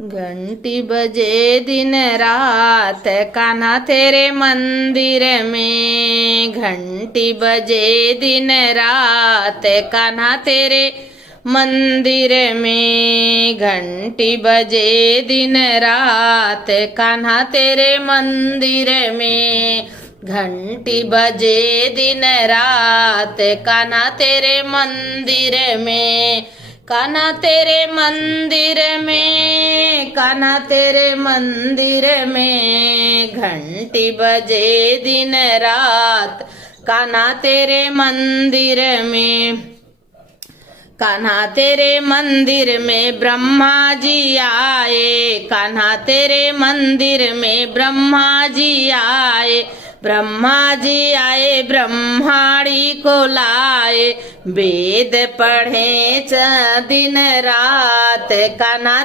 घंटी बजे दिन रात कान्हा तेरे मंदिर में। घंटी बजे दिन रात कान्हा तेरे मंदिर में। घंटी बजे दिन रात कान्हा तेरे मंदिर में। घंटी बजे दिन रात कान्हा तेरे मंदिर में। कान्हा तेरे मंदिर में, कान्हा तेरे मंदिर में। घंटी बजे दिन रात कान्हा तेरे मंदिर में। कान्हा तेरे मंदिर में ब्रह्मा जी आए। कान्हा तेरे मंदिर में ब्रह्मा जी आए। ब्रह्मा जी आए ब्रह्माणी को लाए। वेद पढ़े दिन रात कान्हा